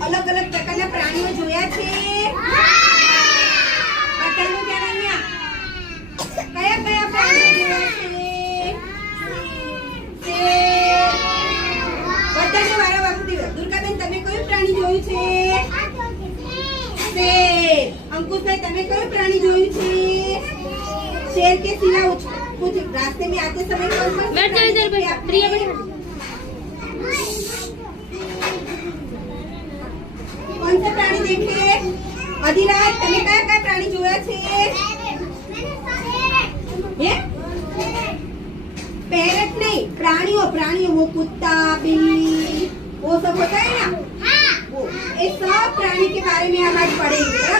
અલગ અલગ પ્રકારના પ્રાણીઓ જોયા છે? બધાનું ધ્યાન અહીંયા. કયા કયા પ્રાણીઓ જોયા છે? શેર. બધાને વારાફરતી. દુર્ગાબેન તમે કયું પ્રાણી જોયું છે? શેર. અંકુશભાઈ તમે કયું પ્રાણી જોયું છે? शेर के सिवा कुछ रास्ते में आते समय बैठ जाओ इधर बैठ प्रिया बैठ कौन सा प्राणी देखे? अधिराज તમે કયા કયા પ્રાણી જોયા છે? ये पैरट नहीं, प्राणियों प्राणियों वो कुत्ता बिल्ली वो सब होता है ना, हाँ वो ये सब प्राणी के बारे में हम आज पढ़ेंगे.